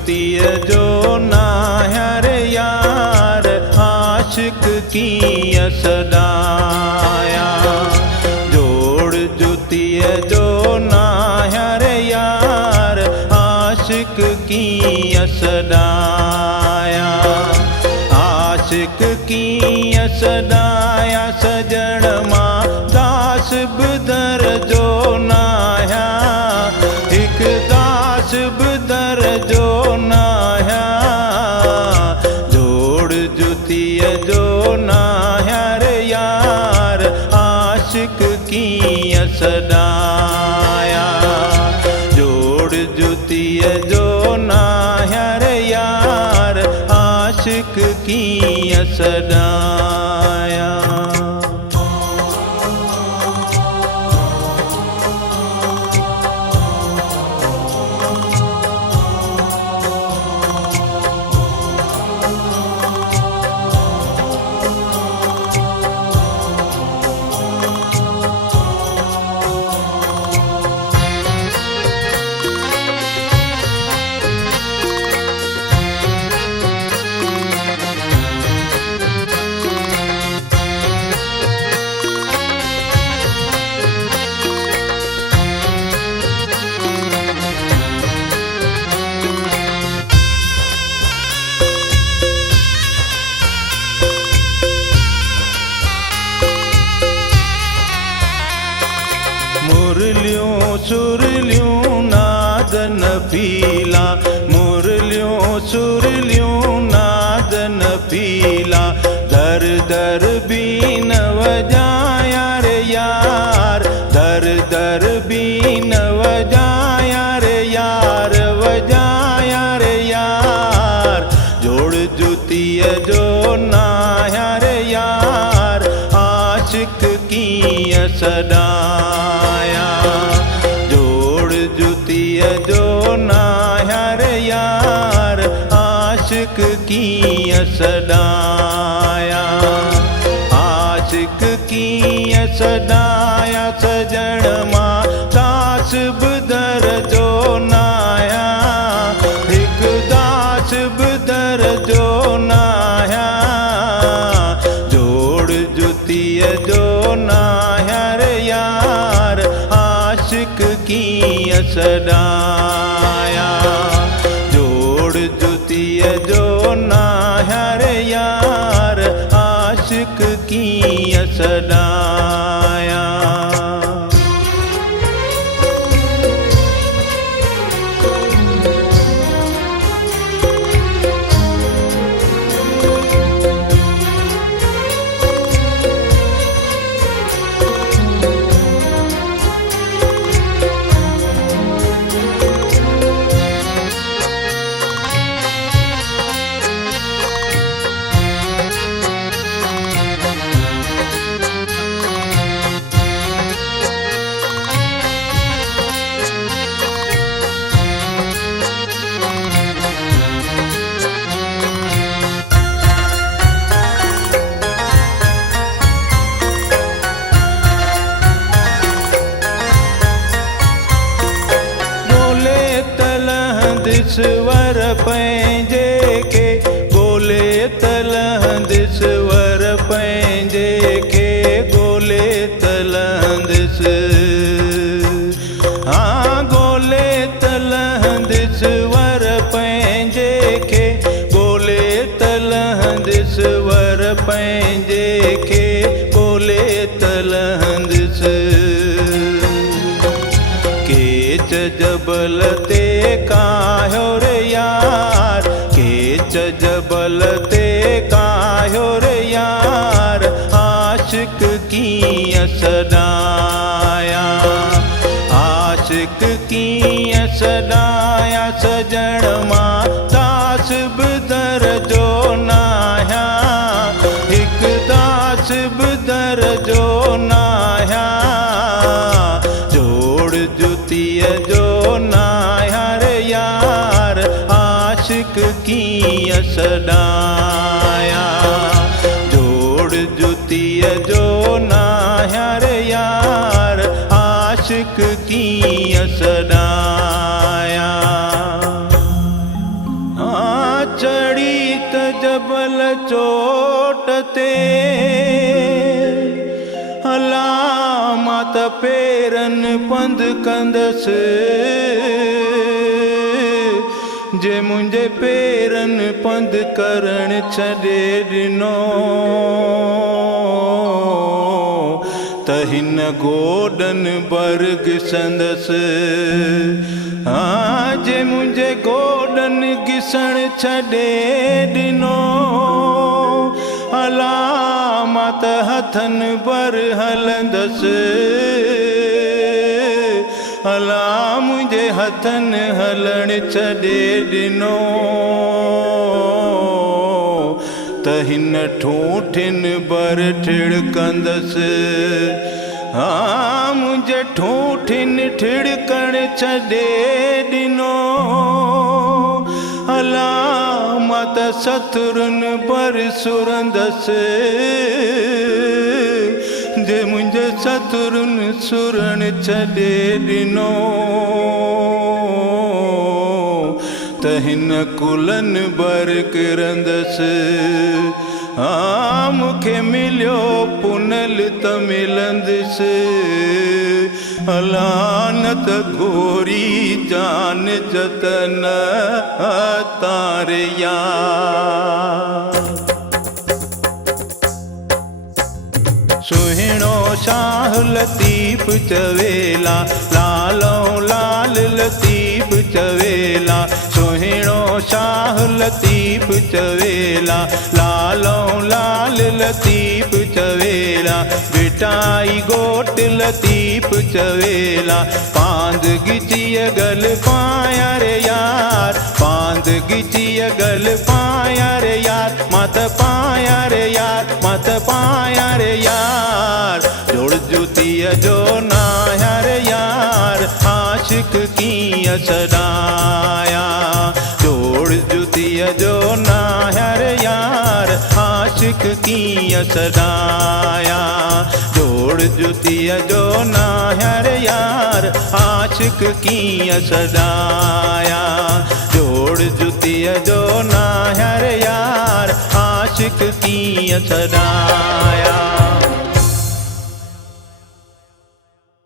जुतिय जो नाह्या रे यार आशिक की सदाया। जोड़ जुतिय जो नाह्या रे यार आशिक की सदाया। आशिक की सदाया सजन मां दास बदर जो नाह्या। एक दास बदर जो नाह्या। जोड़ जुतिय जो नाह्या रे यार आशिक की सदाया। जोड़ जुतिय जो नाह्या रे यार आशिक की सदाया। मुरलियों सुरलियों नादन पीला। मुरलियों सुरलियों नादन पीला। दर दर बीन वजाया रे यार। दर दर बीन वजाया रे यार। वजाया रे यार। जोड़ जुतिय जो नाह्या रे यार आशिक की सदाया। जोड़ जुतिय जो नाह्या रे यार आशिक की सदाया। आशिक की सदाया सजन मां दास बदर जो नाह्या। एक दास बदर जो नाह्या। जोड़ जुतिय जो नाह्या रे यार आशिक की सदाया। जोड़ जुतिय जो नाह्या रे यार आशिक की सदाया। स्वर पैंजे के बोले तलहंद स्वर पैंजे के बोले तलहंद। हाँ गोले तलहंद स्वर पैंजे के बोले तलहंद स्वर पैंजे के बोले तलहंद। केच जबलते काह्यो रे यार। केच जबलते काह्यो रे यार आशिक की सदाया। आशिक की सदाया सजन मां दास बदर जो नाह्या। एक दास बदर जो नाह्या। जोड़ जुतिय जो नाह्या रे यार आशिक की सदाया। जोड़ जुतिय जो नाह्या रे यार आशिक की सदाया। चोट ते हला मां त पेरनि पंधु कंदसि जे मुंहिंजे पेरनि पंधु करण छॾे ॾिनो त हिन गोॾनि बर्ग संदसि हाँ जे मुंहिंजे गोॾनि घिसण छॾे ॾिनो अला मां त हथनि बर हलंदसि अला मुंहिंजे हथनि हलण छॾे ॾिनो त हिन ठूठिन बर ठिड़कंदसि हाँ मुंहिंजे ठूठिन ठिड़कण छॾे ॾिनो अला मां त सतुरनि बर सुरंदसि जे मुंहिंजे सतुरनि सुरण छॾे ॾिनो त हिन कुलनि बर किरंदसि हाँ मूंखे मिलियो पुनल त मिलंदसि अला न त गोरी जान जतन तारे यार सुहिणो शाह लतीफ़ चवेला लालो लाल लतीफ़ चवेला सुहिणो शाह लतीफ़ चवेला लालो लाल लतीफ़ चवेला बिटाई गोट लतीफ़ चवेला पांद गिचिय गल पाया रे यार पांद गिचिय गल पाया रे यार मत पाया रे यार मत पाया रे यार जोड़ जुतिया जो ना रे यार आशिक कीअं सदाया जोड़ जुतिया जो ना रे यार आशिक कीअं सदाया जोड़ जुतिया जो ना रे यार आशिक कीअं सदाया जोड़ जुतिया जो ना रे यार आशिक कीअं सदाया